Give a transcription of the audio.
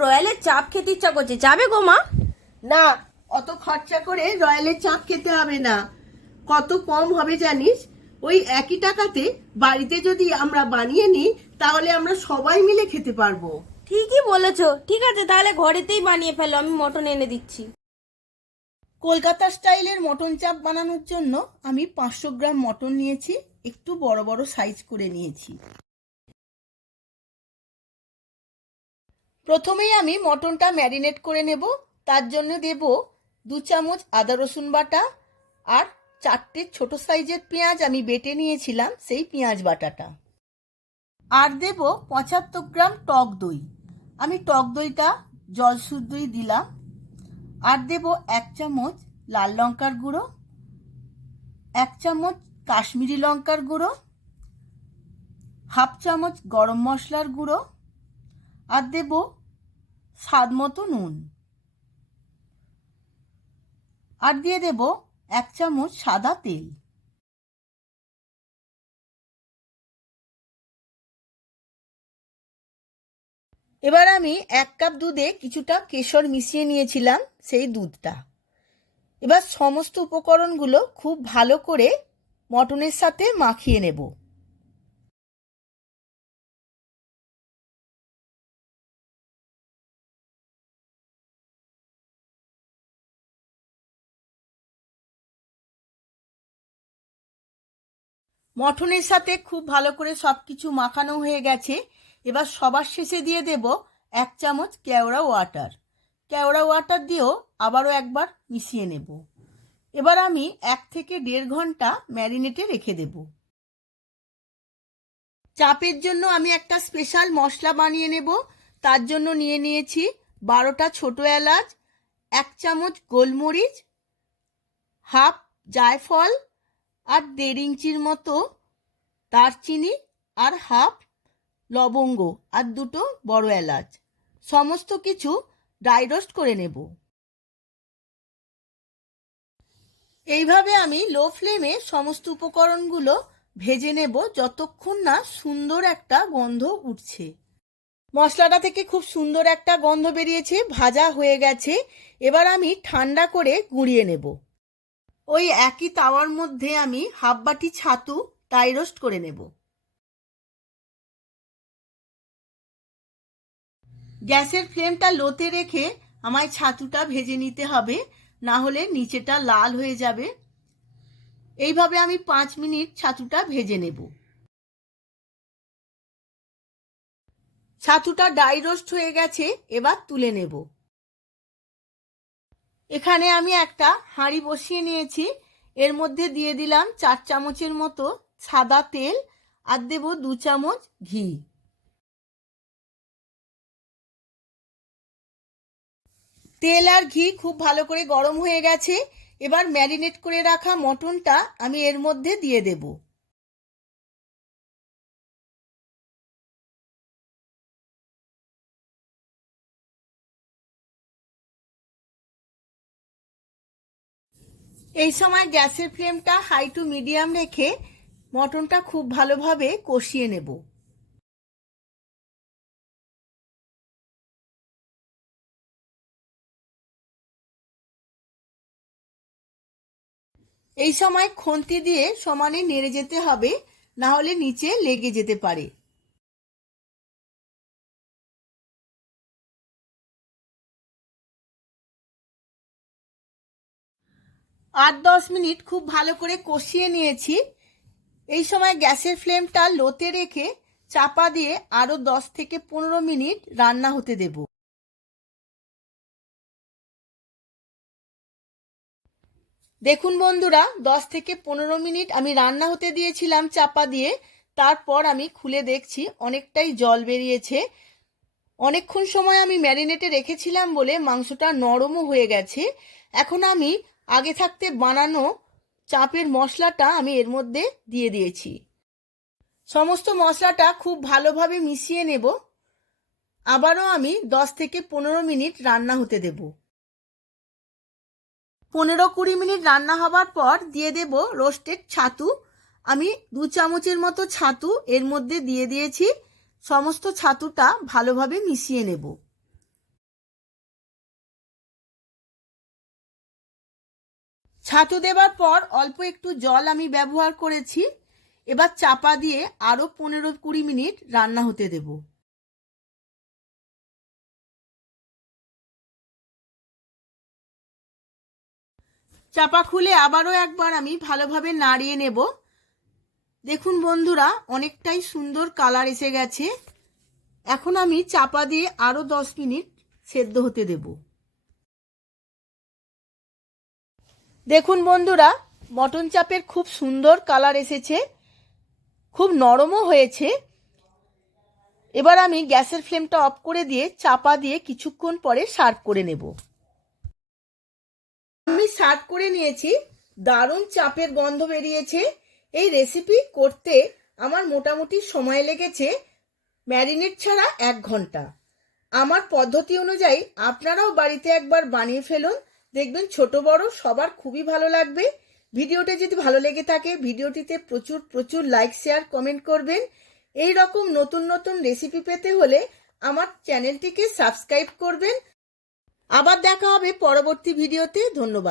রয়্যালের চাপ খেতে ইচ্ছা করছে, যাবে গো মা? না, অত খরচা করে রয়্যালের চাপ খেতে হবে না। কত কম হবে জানিস? ওই একই টাকাতে বাড়িতে যদি আমরা বানিয়ে নিই তাহলে আমরা সবাই মিলে খেতে পারবো। ঠিকই বলেছো। ঠিক আছে, তাহলে ঘরেতেই বানিয়ে ফেলো, আমি মটন এনে দিচ্ছি। কলকাতা স্টাইলের মটন চাপ বানানোর জন্য আমি 500 গ্রাম মটন নিয়েছি, একটু বড় বড় সাইজ করে নিয়েছি। প্রথমেই আমি মটনটা ম্যারিনেট করে নেব। তার জন্য দেব 2 চামচ আদা রসুন বাটা আর 4টে ছোট সাইজের পেঁয়াজ আমি বেটে নিয়েছিলাম, সেই পেঁয়াজ বাটাটা। আর দেব 75 গ্রাম টক দই। আমি টক দইটা জল শুদ্ধই দিলাম। আর দেব 1 চামচ লাল লঙ্কার গুঁড়ো, 1 চামচ কাশ্মীরি লঙ্কার গুঁড়ো, হাফ চামচ গরম মশলার গুঁড়ো, আর দেব স্বাদ মতো নুন, আর দিয়ে দেব 1 চামচ সাদা তেল। এবার আমি 1 কাপ দুধে কিছুটা কেশর মিশিয়ে নিয়েছিলাম, সেই দুধটা। এবার সমস্ত উপকরণগুলো খুব ভালো করে মটনের সাথে মাখিয়ে নেব। মটনের সাথে খুব ভালো করে সব কিছু মাখানো হয়ে গেছে। এবার সবার শেষে দিয়ে দেব 1 চামচ কেওড়া ওয়াটার। কেওড়া ওয়াটার দিয়েও আবারও একবার মিশিয়ে নেব। এবার আমি 1 থেকে 1.5 ঘন্টা ম্যারিনেটে রেখে দেব। চাপের জন্য আমি একটা স্পেশাল মশলা বানিয়ে নেব। তার জন্য নিয়ে নিয়েছি 12টা ছোট এলাচ, 1 চামচ গোলমরিচ, হাফ জায়ফল, আর 1.5 ইঞ্চির মতো দারচিনি, আর হাফ লবঙ্গ, আর 2টো বড় এলাচ। সমস্ত কিছু ড্রাই রোস্ট করে নেব। এইভাবে আমি লো ফ্লেমে সমস্ত উপকরণগুলো ভেজে নেব যতক্ষণ না সুন্দর একটা গন্ধ উঠছে। মশলাটা থেকে খুব সুন্দর একটা গন্ধ বেরিয়েছে, ভাজা হয়ে গেছে। এবার আমি ঠান্ডা করে গুঁড়িয়ে নেব। ওই একই তাওয়ার মধ্যে আমি হাফ বাটি ছাতু ড্রাই রোস্ট করে নেব। গ্যাসের ফ্লেমটা লোতে রেখে আমায় ছাতুটা ভেজে নিতে হবে, না হলে নিচেটা লাল হয়ে যাবে। এইভাবে আমি 5 মিনিট ছাতুটা ভেজে নেব। ছাতুটা ড্রাই রোস্ট হয়ে গেছে, এবার তুলে নেব। এখানে আমি একটা হাঁড়ি বসিয়ে নিয়েছি। এর মধ্যে দিয়ে দিলাম 4 চামচের মতো সাদা তেল, আর দেব 2 চামচ ঘি। তেল আর ঘি খুব ভালো করে গরম হয়ে গেছে। এবার ম্যারিনেট করে রাখা মটনটা আমি এর মধ্যে দিয়ে দেব। এই সময় গ্যাসের ফ্লেমটা হাই টু মিডিয়াম রেখে মটনটা খুব ভালোভাবে কষিয়ে নেব। এই সময় খুন্তি দিয়ে সমানে নেড়ে যেতে হবে, না হলে নিচে লেগে যেতে পারে। আট 10 মিনিট খুব ভালো করে কষিয়ে নিয়েছি। এই সময় গ্যাসের ফ্লেমটা লোতে রেখে চাপা দিয়ে আরো 10 থেকে 15 মিনিট রান্না হতে দেব। দেখুন বন্ধুরা, 10 থেকে 15 মিনিট আমি রান্না হতে দিয়েছিলাম চাপা দিয়ে। তারপর আমি খুলে দেখছি অনেকটাই জল বেরিয়েছে। অনেকক্ষণ সময় আমি ম্যারিনেটে রেখেছিলাম বলে মাংসটা নরমও হয়ে গেছে। এখন আমি আগে থাকতে বানানো চাপের মশলাটা আমি এর মধ্যে দিয়ে দিয়েছি। সমস্ত মশলাটা খুব ভালোভাবে মিশিয়ে নেব। আবারও আমি 10 থেকে 15 মিনিট রান্না হতে দেব। 15-20 মিনিট রান্না হবার পর দিয়ে দেব রোস্টেড ছাতু। আমি 2 চামচের মতো ছাতু এর মধ্যে দিয়ে দিয়েছি। সমস্ত ছাতুটা ভালোভাবে মিশিয়ে নেব। ছাতু দেওয়ার পর অল্প একটু জল আমি ব্যবহার করেছি। এবার চাপা দিয়ে আরও 15-20 মিনিট রান্না হতে দেব। চাপা খুলে আবারও একবার আমি ভালোভাবে নাড়িয়ে নেব। দেখুন বন্ধুরা, অনেকটাই সুন্দর কালার এসে গেছে। এখন আমি চাপা দিয়ে আরও 10 মিনিট সেদ্ধ হতে দেব। দেখুন বন্ধুরা, মটন চাপের খুব সুন্দর কালার এসেছে, খুব নরমও হয়েছে। এবার আমি গ্যাসের ফ্লেমটা অফ করে দিয়ে চাপা দিয়ে কিছুক্ষণ পরে সার্ভ করে নেব। আমি সার্ভ করে নিয়েছি। দারুণ চাপের গন্ধ বেরিয়েছে। এই রেসিপি করতে আমার মোটামুটি সময় লেগেছে ম্যারিনেট ছাড়া 1 ঘন্টা। আমার পদ্ধতি অনুযায়ী আপনারাও বাড়িতে একবার বানিয়ে ফেলুন, দেখবেন ছোট বড় সবার খুবই ভালো লাগবে। ভিডিওটা যদি ভালো লেগে থাকে ভিডিওটিতে প্রচুর প্রচুর লাইক শেয়ার কমেন্ট করবেন। এই রকম নতুন নতুন রেসিপি পেতে হলে আমার চ্যানেলটিকে সাবস্ক্রাইব করবেন। আবার দেখা হবে পরবর্তী ভিডিওতে। ধন্যবাদ।